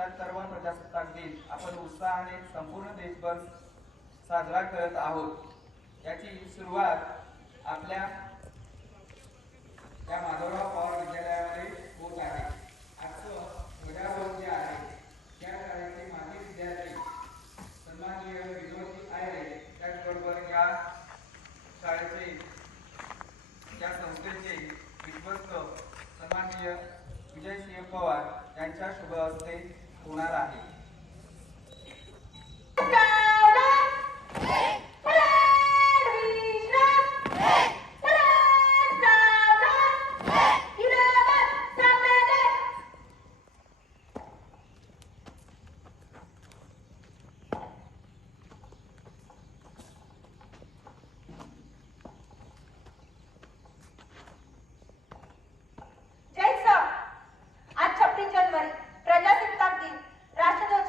77वा प्रजासत्ताक दिन आपण उत्साहाने संपूर्ण देशभर साजरा करत आहोत। याची सुरुवात आपल्या या माधवराव पवार विद्यालयामध्ये होत आहे। आजचं ध्वजारोहण जे आहे त्या शाळेचे माजी विद्यार्थी सन्माननीय विनोद आयरे, त्याचबरोबर या शाळेचे या संस्थेचे विश्वस्त सन्माननीय विजयसिंह पवार यांच्या शुभ हस्ते होणार आहे। आज 26 जानेवारी प्रजासत्ताक दिन, राष्ट्रध्वज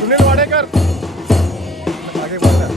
सुनील वाडेकर मागे बोला.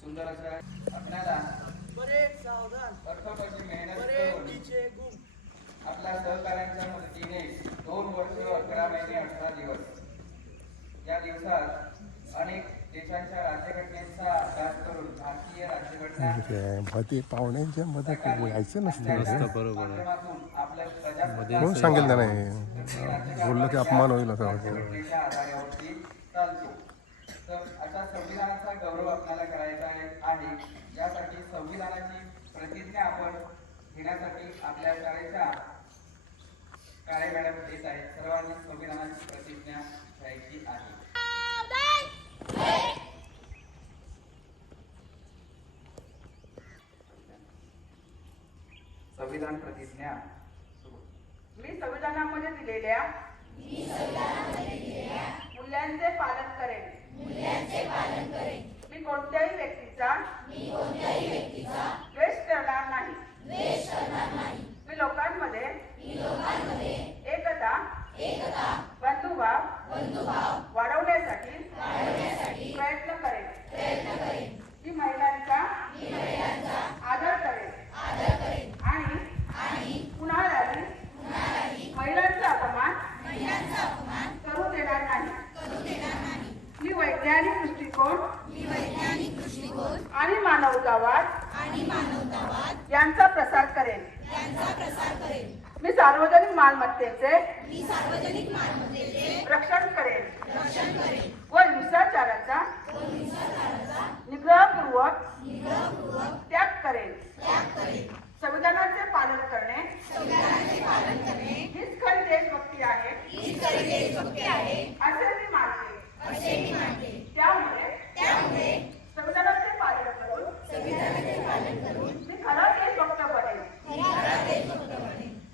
सुंदर अशा आपल्याला अर्थाची मेहनत करून आपल्या सहकार्यांच्या मदतीने 2 वर्ष 11 महिने 18 दिवस या दिवसात अनेक देशांच्या राज्यघटनेचा अभ्यास करून भारतीय राज्यघटना ते पाहुण्यांच्या मध्ये यायचं नसतं. बरोबर कोण सांगेल त्याने बोललं ते अपमान होईल असं वाटतं. आधारावरती चालतो. तर अशा संविधानाचा गौरव आपल्याला करायचा आहे. यासाठी संविधानाची प्रतिज्ञा आपण घेण्यासाठी आपल्या शाळेच्या काळे मॅडम येत आहेत. सर्वांनी संविधानाची प्रतिज्ञा घ्यायची आहे. संविधान प्रतिज्ञा. मी संविधानामध्ये दिलेल्या मूल्यांचे पालन करेन. मी कोणत्याही व्यक्तीचा द्वेष करणार नाही. मी लोकांमध्ये एकता बंधुभाव वाढवण्यासाठी प्रयत्न करेन. मी महिलांचा आदर करेन आणि कुणालाही महिलांचा अपमान करू देणार नाही. मी वैज्ञानिक दृष्टिकोन आणि मानवतावाद यांचा प्रसार करेन. मी सार्वजनिक मालमत्तेचे रक्षण करेन व हिंसाचाराचा निग्रहपूर्वक त्याग करेन. संविधानाचे पालन करणे हीच खरी देशभक्ती आहे असे मी मानते. त्यामुळे संविधानाचे पालन करून मी खरा देशभक्त बनेन.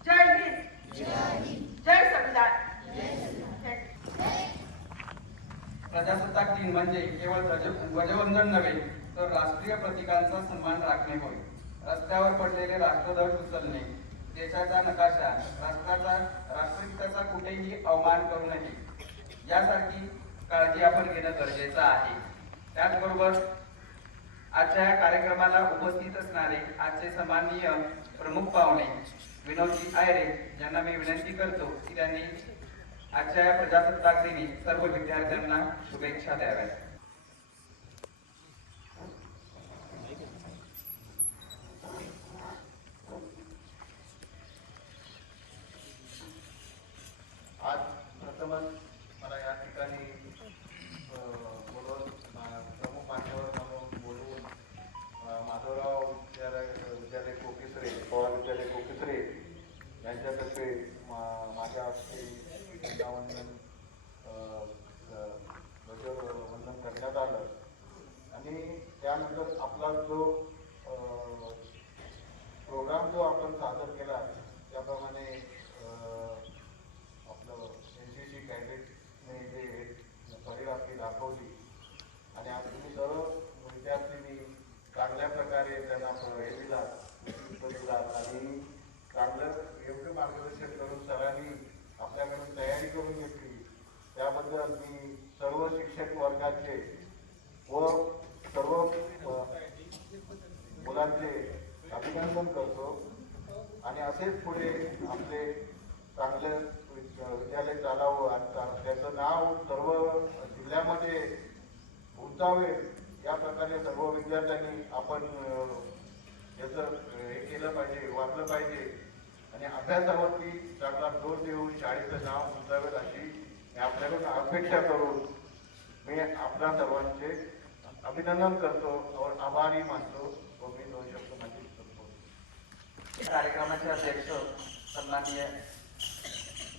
जय हिंद, जय संविधान. प्रजासत्ताक दिन म्हणजे केवळ ध्वजवंदन नव्हे तर राष्ट्रीय प्रतीकांचा सन्मान राखणे होय. रस्त्यावर पडलेले राष्ट्रध्वज उचलणे, देशाचा नकाशा, राष्ट्रहिताचा कुठेही अवमान करू नये यासारखी काळजी आपण घेणं गरजेचं आहे. त्याचबरोबर आजच्या या कार्यक्रमाला उपस्थित असणारे आजचे सन्माननीय प्रमुख पाहुणे विनोदजी आयरे यांना मी विनंती करतो की त्यांनी आजच्या या प्रजासत्ताक दिनी सर्व विद्यार्थ्यांना शुभेच्छा द्याव्यात. आज प्रथमच मला या ठिकाणी बोलवून प्रमुख मान्यवर म्हणून बोलवून माधवराव विद्यालय कोकिसरे, पवार विद्यालय कोकिसरे यांच्यातर्फे माझ्या हस्ते ध्वजवंदन करण्यात आलं आणि त्यानंतर आपला जो प्रोग्राम जो आपण सादर केला त्याप्रमाणे आपलं NCC कॅडेटने जे परेड आपली दाखवली आणि आज तुम्ही सर्व विद्यार्थ्यांनी चांगल्या प्रकारे त्यांना हे दिला आणि चांगलं योग्य मार्गदर्शन करून सरांनी आपल्याकडून तयारी करून घेतली. त्याबद्दल मी सर्व शिक्षक वर्गाचे व सर्व मुलांचे अभिनंदन करतो आणि असेच पुढे आपले चांगले विद्यालय चालावं आणि त्याचं नाव सर्व जिल्ह्यामध्ये उंचावे या प्रकारे सर्व विद्यार्थ्यांनी आपण याचं हे केलं पाहिजे, वाचलं पाहिजे आणि अभ्यासावरती चांगला जोर देऊन शाळेचं नाव उंचावेल अशी मी आपल्याकडून अपेक्षा करून मी आपल्या सर्वांचे अभिनंदन करतो और आभारी मानतो व मी 2 शब्द माझी संपवतो. कार्यक्रमाचे अध्यक्ष सन्माननीय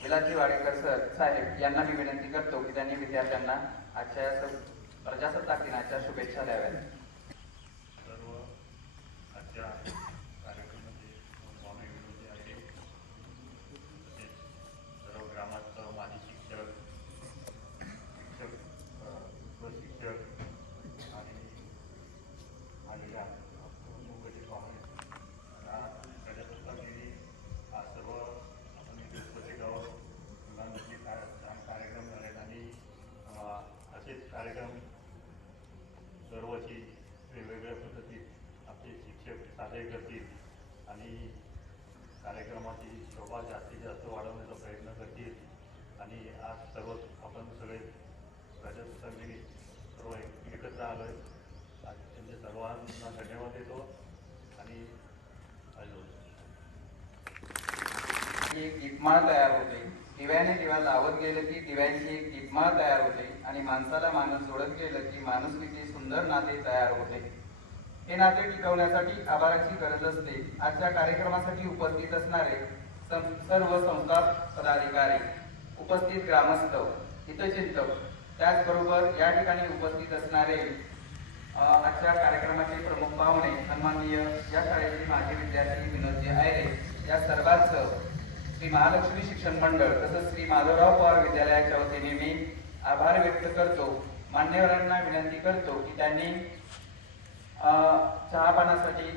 विलासजी वाडेकर सर साहेब यांना मी विनंती करतो की त्यांनी विद्यार्थ्यांना आजच्या प्रजासत्ताक दिनाच्या शुभेच्छा द्याव्यात. सर्व आजच्या कार्यक्रमाचे स्वामी विनोदजी आयरे तसेच सर्व ग्रामात माजी शिक्षक उपशिक्षक आणि आलेल्या मुंबईचे पाहुणे प्रजासत्ताक दिनी आज सर्व आपण इथे उपस्थित आहोत. मुलांचे छान कार्यक्रम झालेत आणि असेच कार्यक्रम दरवर्षी वेगवेगळ्या पद्धतीत आपले शिक्षक सादर करतील आणि कार्यक्रमाची शोभा जास्तीत जास्त वाढवण्याचा प्रयत्न करतील आणि आज सर्व आपण सगळे प्रजासत्ताक दिनी सर्व एकत्र आलो आहे. त्यांच्या सर्वांना धन्यवाद देतो आणि एक दीपमाळ तयार होते. दिव्याने दिवा लावत गेलं की दिव्यांची एक दीपमाळ तयार होते आणि माणसाला माणूस जोडत गेलं की माणुसकीचे सुंदर नाते तयार होते. हे नाते टिकवण्यासाठी आभाराची गरज असते. आजच्या कार्यक्रमासाठी उपस्थित असणारे सर्व संस्था पदाधिकारी, उपस्थित ग्रामस्थ, हितचिंतक, त्याचबरोबर या ठिकाणी उपस्थित असणारे आजच्या कार्यक्रमाचे प्रमुख पाहुणे सन्माननीय या शाळेचे माजी विद्यार्थी विनोदजी आयरे या सर्वांचं श्री महालक्ष्मी शिक्षण मंडळ तसंच श्री माधवराव पवार विद्यालयाच्या वतीने मी आभार व्यक्त करतो. मान्यवरांना विनंती करतो की त्यांनी चहापानासाठी